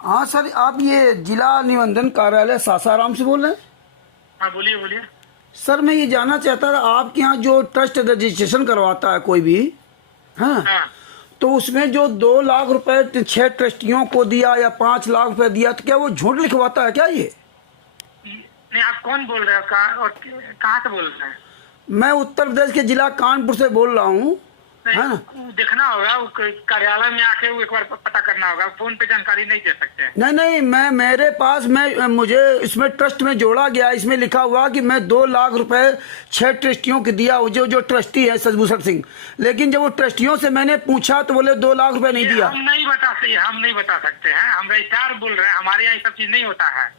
हाँ सर, आप ये जिला निबंधन कार्यालय सासाराम से बोल रहे हैं? हाँ बोलिए बोलिए। सर मैं ये जानना चाहता था, आपके यहाँ जो ट्रस्ट रजिस्ट्रेशन करवाता है कोई भी, हाँ, हाँ तो उसमें जो 2 लाख रुपए 6 ट्रस्टियों को दिया या 5 लाख रुपए दिया, तो क्या वो झूठ लिखवाता है क्या ये? नहीं, आप कौन बोल रहे हो, कहाँ और कहाँ से बोल रहे हैं? मैं उत्तर प्रदेश के जिला कानपुर से बोल रहा हूँ, है ना? वो देखना होगा, वो कार्यालय में आके वो एक बार पता करना होगा, फोन पे जानकारी नहीं दे सकते हैं। नहीं नहीं, मैं मेरे पास मुझे इसमें ट्रस्ट में जोड़ा गया, इसमें लिखा हुआ कि मैं 2 लाख रुपए 6 ट्रस्टियों को दिया, जो जो ट्रस्टी है सजभूषण सिंह। लेकिन जब वो ट्रस्टियों से मैंने पूछा तो बोले 2 लाख रुपए नहीं दिया। हम नहीं बता सकते हैं, हम रजिस्ट्रार बोल रहे हैं, हमारे यहाँ ये सब चीज नहीं होता है,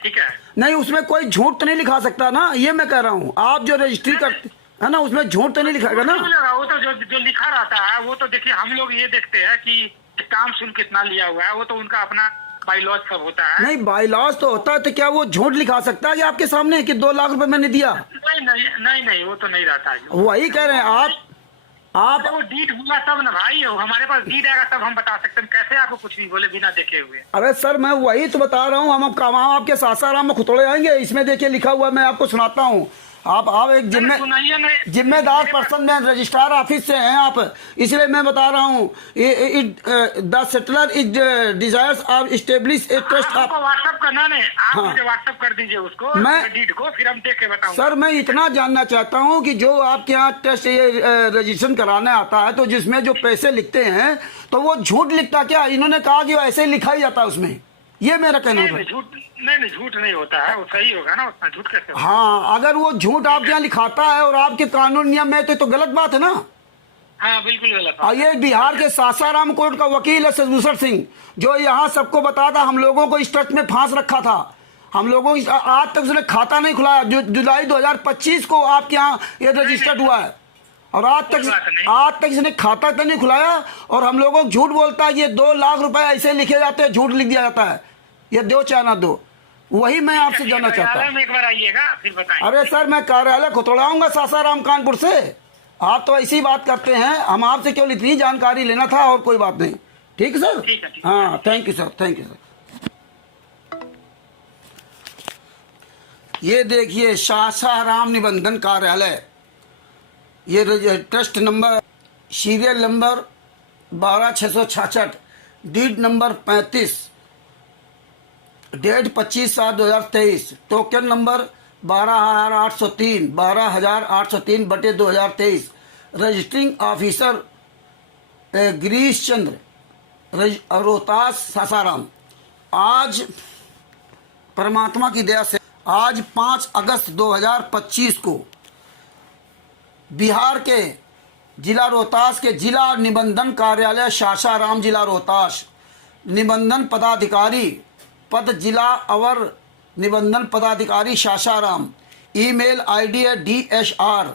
ठीक है? नहीं, उसमें कोई झूठ तो नहीं लिखा सकता ना, ये मैं कह रहा हूँ। आप जो रजिस्ट्री करते है ना, उसमें झूठ तो नहीं लिखाएगा ना? वो तो जो लिखा रहता है वो तो देखिए, हम लोग ये देखते हैं कि स्टाम्प शुल्क कितना लिया हुआ है, वो तो उनका अपना बाईलॉज सब होता है। नहीं, बाईलॉज तो होता है, तो क्या वो झूठ लिखा सकता है कि आपके सामने कि 2 लाख रुपए मैंने दिया? नहीं, वो तो नहीं रहता है। वही कह रहे हैं आप वो डीड हुआ तब ना भाई, हमारे पास डीड आएगा तब हम बता सकते हैं, कैसे आपको कुछ नहीं बोले बिना देखे हुए। अरे सर, मैं वही तो बता रहा हूँ, हम आपके सासाराम में खुतोड़े आएंगे। इसमें देखिए लिखा हुआ, मैं आपको सुनाता हूँ। आप एक जिम्मेदार पर्सन में रजिस्ट्रार ऑफिस से हैं आप, इसलिए मैं बता रहा हूँ। The settler is desires of establish a trust. आपको व्हाट्सएप करना नहीं, आप मुझे व्हाट्सएप कर दीजिए उसको, मैं डीड को, फिर हम देख के बताऊंगा। सर मैं इतना जानना चाहता हूँ कि जो आपके यहाँ ट्रस्ट ये रजिस्ट्रेशन कराने आता है, तो जिसमें जो पैसे लिखते हैं तो वो झूठ लिखता क्या? इन्होंने कहा कि वो ऐसे ही लिखा ही जाता है उसमें, ये मेरा कहना है। झूठ नहीं होता है, वो सही होगा ना, उतना झूठ कैसे होगा? हाँ, अगर वो झूठ आपके यहाँ लिखाता है और आपके कानून नियम में, तो गलत बात है ना। हाँ बिल्कुल गलत। और ये बिहार के सासाराम कोर्ट का वकील है सजभूषण सिंह, जो यहाँ सबको बताता, हम लोगों को इस ट्रस्ट में फांस रखा था। हम लोगों आज तक उसने खाता नहीं खुलाया, जो जुलाई 2025 को आपके यहाँ ये रजिस्टर्ड हुआ है, और आज तक इसने खाता तो नहीं खुलाया। और हम लोगों को झूठ बोलता है, ये 2 लाख रुपए ऐसे लिखे जाते हैं, झूठ लिख दिया जाता है, ये दो चाहे ना दो। वही मैं आपसे जानना चाहता हूँ। एक बार आइएगा फिर बताएंगे। अरे सर, मैं कार्यालय खुतड़ाऊंगा सासाराम कानपुर से। आप तो ऐसी बात करते हैं, हम आपसे केवल इतनी जानकारी लेना था, और कोई बात नहीं। ठीक है सर? ठीक है। हाँ, thank you sir, thank you sir. ये देखिए सासाराम निबंधन कार्यालय, ये trust number, serial number 12666, deed number 35, date 25/7/2023, token number 12803 12803 बटे 2023, रजिस्ट्रिंग ऑफिसर गिरीश चंद्र, रोहतास सासाराम। आज परमात्मा की दया से आज 5 अगस्त 2025 को बिहार के जिला रोहतास के जिला निबंधन कार्यालय सासाराम, जिला रोहतास, निबंधन पदाधिकारी पद जिला अवर निबंधन पदाधिकारी सासाराम, ईमेल आईडी है DSR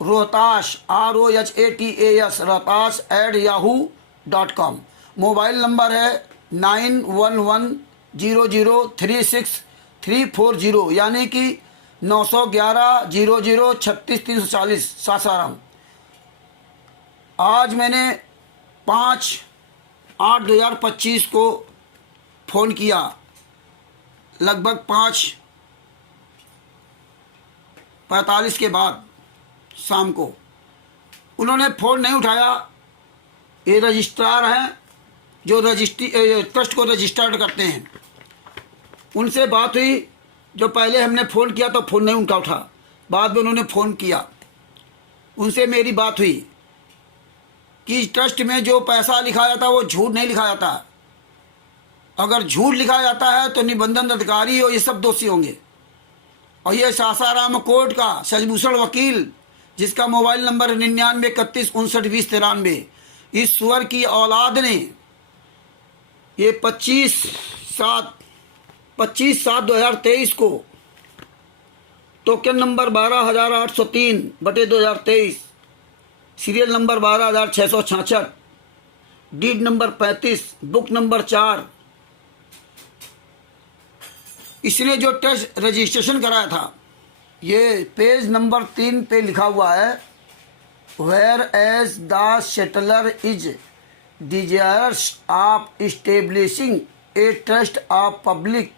Rohtas ROHATAS Rohtas @yahoo.com। Mobile number है 9110036340, यानी कि 911-00-36-340 सासाराम। आज मैंने 5/8/2025 को फ़ोन किया, लगभग 5:45 के बाद शाम को। उन्होंने फ़ोन नहीं उठाया। ये रजिस्ट्रार हैं जो ट्रस्ट को रजिस्टर्ड करते हैं, उनसे बात हुई। जो पहले हमने फ़ोन किया तो फ़ोन नहीं उनका उठा, बाद में उन्होंने फ़ोन किया, उनसे मेरी बात हुई कि ट्रस्ट में जो पैसा लिखा जाता है वो झूठ नहीं लिखा जाता। अगर झूठ लिखा जाता है तो निबंधन अधिकारी और ये सब दोषी होंगे। और ये सासाराम कोर्ट का सजभूषण वकील, जिसका मोबाइल नंबर 9931592093, इस सुअर की औलाद ने ये 25/7/2023 को टोकन नंबर 12803 बटे 2023, serial number 12666, deed number 35, book number 4, इसने जो ट्रस्ट रजिस्ट्रेशन कराया था, ये पेज नंबर 3 पे लिखा हुआ है, whereas the settler is desires of establishing a trust of public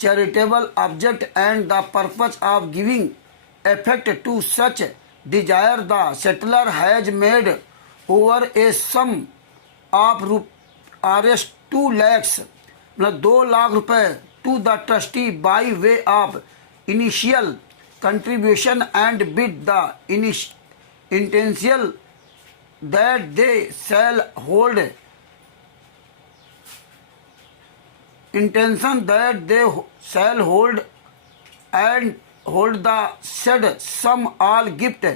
charitable object and the purpose of giving effect to such desire, the settler has made over a sum of Rs 2 lakhs, मतलब 2 लाख रुपए to the trustee by way of initial contribution and with the intention that they shall hold and hold the said sum all gift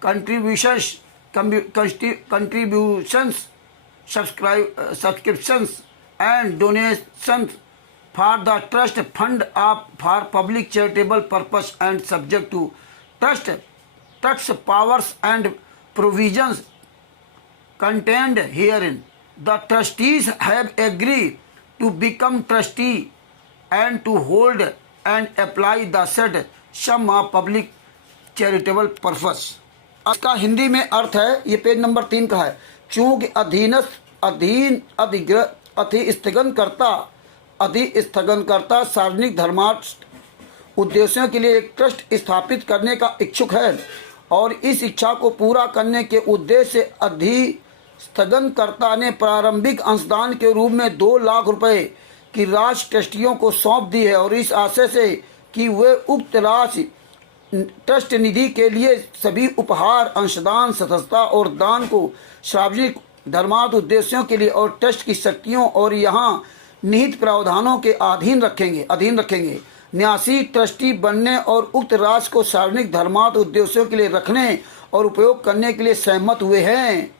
contributions subscriptions and donations for the trust fund for public charitable purpose and subject to trust powers and provisions contained herein. The trustees have agreed to become trustee and to hold and apply the said sum of public charitable purpose. इसका हिंदी में अर्थ है, ये page number 3 का है। चूंकि अधिस्थगनकर्ता सार्वजनिक धर्मार्थ उद्देश्यों के लिए एक ट्रस्ट स्थापित करने का इच्छुक है और इस इच्छा को पूरा करने के उद्देश्य से अधिस्थगनकर्ता ने प्रारंभिक अंशदान के रूप में 2 लाख रुपए की राशि ट्रस्टियों को सौंप दी है और इस आशय से कि वे उक्त राशि ट्रस्ट निधि के लिए सभी उपहार, अंशदान, सदस्यता और दान को सार्वजनिक धर्मार्थ उद्देश्यों के लिए और ट्रस्ट की शक्तियों और यहाँ निहित प्रावधानों के अधीन रखेंगे। न्यासी ट्रस्टी बनने और उक्त राशि को सार्वजनिक धर्मार्थ उद्देश्यों के लिए रखने और उपयोग करने के लिए सहमत हुए हैं।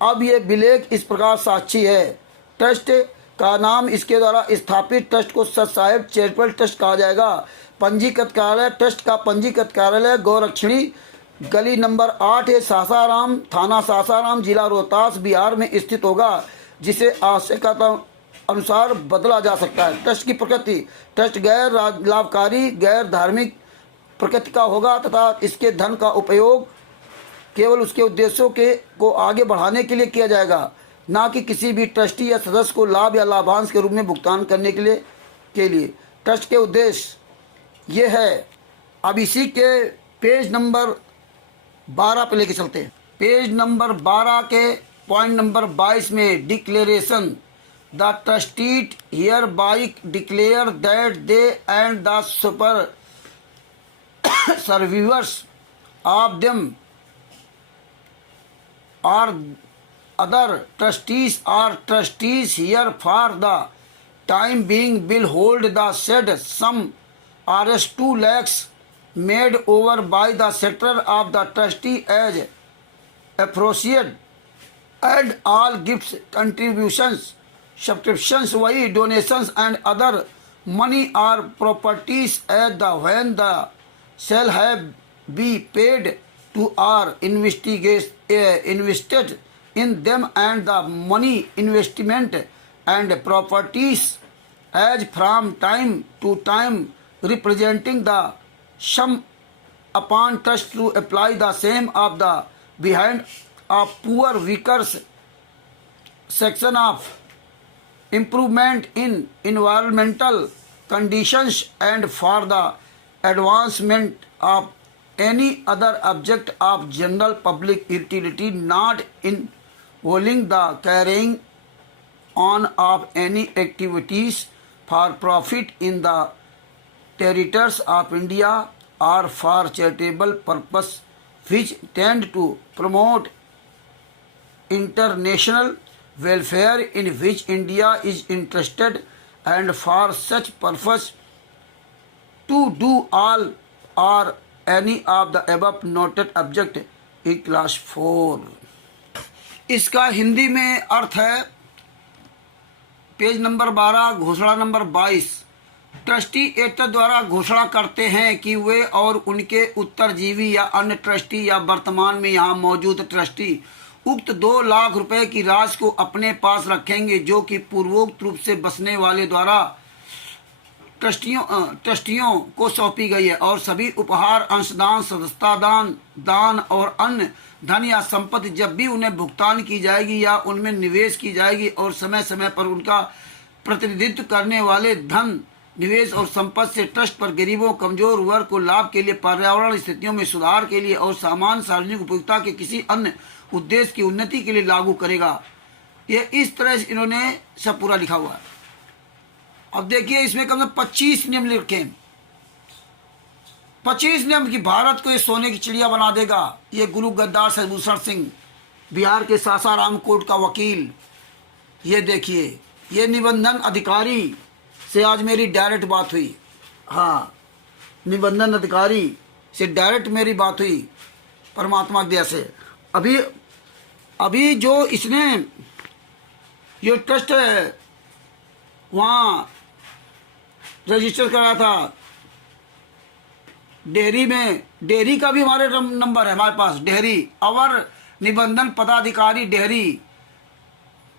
अब ये विलेख इस प्रकार साक्षी है। ट्रस्ट का नाम इसके द्वारा स्थापित ट्रस्ट को सत्साहेब चैरिटेबल ट्रस्ट कहा जाएगा। पंजीकृत कार्यालय ट्रस्ट का पंजीकृत कार्यालय गौरक्षणी गली नंबर 8 है, सासाराम, थाना सासाराम, जिला रोहतास, बिहार में स्थित होगा, जिसे आवश्यकता अनुसार बदला जा सकता है। ट्रस्ट की प्रकृति, ट्रस्ट गैर लाभकारी, गैर धार्मिक प्रकृति का होगा तथा इसके धन का उपयोग केवल उसके उद्देश्यों को आगे बढ़ाने के लिए किया जाएगा, ना कि किसी भी ट्रस्टी या सदस्य को लाभ या लाभांश के रूप में भुगतान करने के लिए। ट्रस्ट के उद्देश्य ये है। अब इसी के पेज नंबर 12 पे लेके चलते हैं। पेज नंबर 12 के पॉइंट नंबर 22 में declaration, the trustee hereby declare that they and the super survivors of them or other trustees or trustees here for the time being will hold the said sum Rs 2 lakhs made over by the settler of the trustee as appropriate, and all gifts, contributions, subscriptions, donations and other money or properties as the when the shall have be paid to or invested in them, and the money investment and properties as from time to time representing the sum upon trust to apply the same of the behind of poor weakers section of improvement in environmental conditions and for the advancement of any other object of general public utility not involving the carrying on of any activities for profit in the territories of India or for charitable purpose which tend to promote international welfare in which India is interested, and for such purpose to do all or any of the above noted object in class 4। इसका हिंदी में अर्थ है, page number 12 घोषणा number 22। Trustee act द्वारा घोषणा करते हैं कि वे और उनके उत्तरजीवी या अन्य ट्रस्टी या वर्तमान में यहाँ मौजूद ट्रस्टी उक्त 2 लाख रुपए की राशि को अपने पास रखेंगे जो कि पूर्वोक्त रूप से बसने वाले द्वारा ट्रस्टियों को सौंपी गई है, और सभी उपहार, अंशदान, सदस्यता दान और अन्य धन या संपत्ति जब भी उन्हें भुगतान की जाएगी या उनमें निवेश की जाएगी और समय समय पर उनका प्रतिनिधित्व करने वाले धन, निवेश और संपत्ति से ट्रस्ट पर गरीबों, कमजोर वर्ग को लाभ के लिए, पर्यावरण स्थितियों में सुधार के लिए और सामान्य सार्वजनिक उपयोगिता के किसी अन्य उद्देश्य की उन्नति के लिए लागू करेगा। ये इस तरह से इन्होंने सब पूरा लिखा हुआ है। अब देखिए इसमें कम से कम 25 नियम लिखे हैं। 25 नियम की भारत को ये सोने की चिड़िया बना देगा। ये गुरु गद्दार शशिभूषण सिंह, बिहार के सासाराम कोर्ट का वकील। ये देखिए, ये निबंधन अधिकारी से आज मेरी डायरेक्ट बात हुई। हाँ, निबंधन अधिकारी से डायरेक्ट मेरी बात हुई परमात्मा की दया से। अभी जो इसने ये ट्रस्ट वहाँ रजिस्टर करा था डेहरी में, डेहरी का भी हमारे नंबर है हमारे पास। डेहरी अवर निबंधन पदाधिकारी डेहरी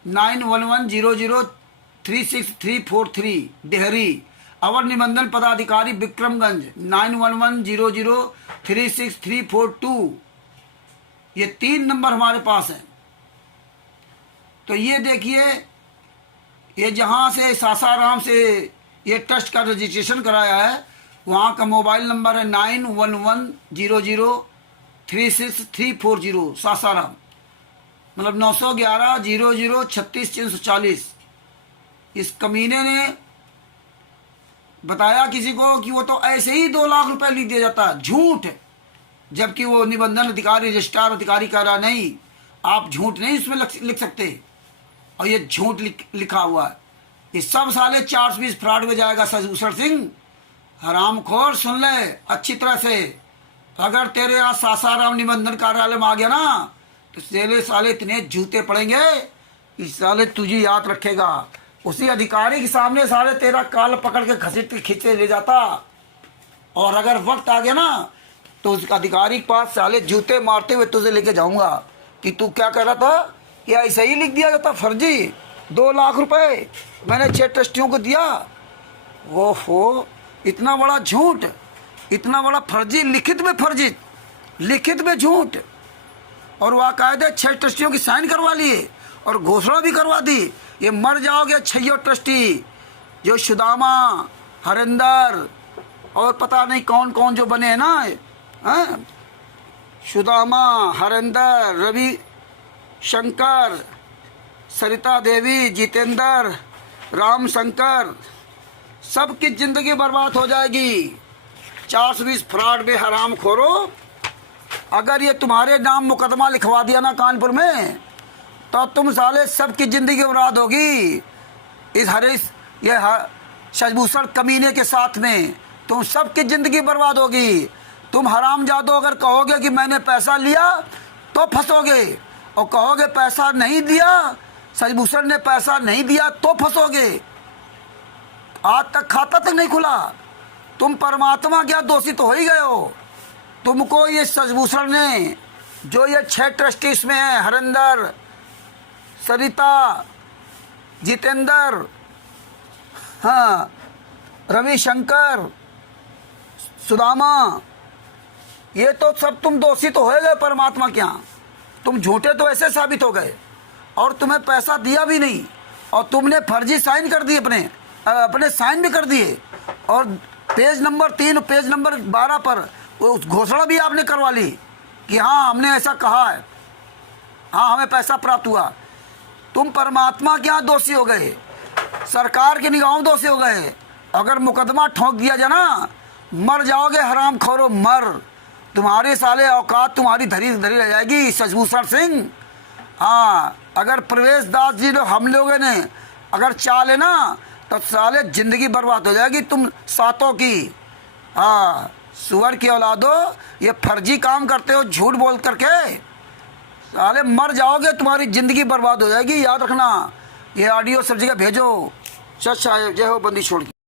9110036343 डेहरी। अवर निबंधन पदाधिकारी विक्रमगंज 9110036342। ये 3 नंबर हमारे पास हैं। तो ये देखिए, ये जहाँ से सासाराम से ये ट्रस्ट का रजिस्ट्रेशन कराया है, वहाँ का मोबाइल नंबर है 9110036340 सासाराम, मतलब 911-00-36-340। इस कमीने ने बताया किसी को कि वो तो ऐसे ही 2 लाख रुपए लिख दिया जाता है, झूठ। जबकि वो निबंधन अधिकारी, रजिस्ट्रार अधिकारी कह रहा नहीं, आप झूठ नहीं इसमें लिख सकते। और ये झूठ लिखा हुआ है। ये सब साले 420 फ्रॉड में जाएगा। शशिभूषण सिंह हरामखोर, सुन ले अच्छी तरह से। अगर तेरे यहाँ सासाराम निबंधन कार्यालय में आ गया ना, तो तेरे साले इतने जूते पड़ेंगे कि साले तुझे याद रखेगा। उसी अधिकारी के सामने साले तेरा काल पकड़ के घसीट के खींचे ले जाता। और अगर वक्त आ गया ना, तो उस अधिकारी के पास साले जूते मारते हुए तुझे लेके जाऊंगा कि तू क्या कह रहा था कि ऐसा ही लिख दिया जाता फर्जी। 2 लाख रुपए मैंने 6 ट्रस्टियों को दिया। वो हो, इतना बड़ा झूठ, इतना बड़ा फर्जी, लिखित में फर्जी, लिखित में झूठ। और वाकायदे 6 ट्रस्टियों की साइन करवा लिए और घोषणा भी करवा दी। ये मर जाओगे 6 ट्रस्टी, जो सुदामा, हरिंदर और पता नहीं कौन कौन जो बने हैं ना, सुदामा, हरिंदर, रवि शंकर, सरिता देवी, जितेंद्र, राम शंकर, सबकी जिंदगी बर्बाद हो जाएगी। 420 फ्रॉड में हराम खोरो। अगर ये तुम्हारे नाम मुकदमा लिखवा दिया ना कानपुर में, तो तुम साले सबकी जिंदगी बर्बाद होगी। ये शशिभूषण कमीने के साथ में तुम सबकी जिंदगी बर्बाद होगी। तुम हरामजादो अगर कहोगे कि मैंने पैसा लिया तो फंसोगे, और कहोगे पैसा नहीं दिया, शशिभूषण ने पैसा नहीं दिया तो फंसोगे। आज तक खाता तक नहीं खुला। तुम परमात्मा क्या दोषी तो हो ही गए हो। तुमको ये शशिभूषण ने, जो ये 6 ट्रस्टी इसमें है, हरिंदर, सरिता, जितेंद्र, हाँ, रविशंकर, सुदामा, ये तो सब तुम दोषी तो हो गए परमात्मा के यहाँ। तुम झूठे तो ऐसे साबित हो गए, और तुम्हें पैसा दिया भी नहीं, और तुमने फर्जी साइन कर दिए, अपने साइन भी कर दिए। और पेज नंबर 3, पेज नंबर 12 पर उस घोषणा भी आपने करवा ली कि हाँ हमने ऐसा कहा है, हाँ हमें पैसा प्राप्त हुआ। तुम परमात्मा के यहाँ दोषी हो गए, सरकार के निगाहों में दोषी हो गए। अगर मुकदमा ठोक दिया जाए ना, मर जाओगे हराम खोरो, मर। तुम्हारे साले औकात तुम्हारी धरी धरी रह जाएगी शशिभूषण सिंह। हाँ, अगर प्रवेश दास जी हम लोगों ने अगर चाले ना, तो साले जिंदगी बर्बाद हो जाएगी तुम सातों की। हाँ, सुअर की औलादो, ये फर्जी काम करते हो झूठ बोल करके, साले मर जाओगे, तुम्हारी जिंदगी बर्बाद हो जाएगी, याद रखना। ये ऑडियो सब जगह भेजो। सच जय हो बंदी छोड़ के।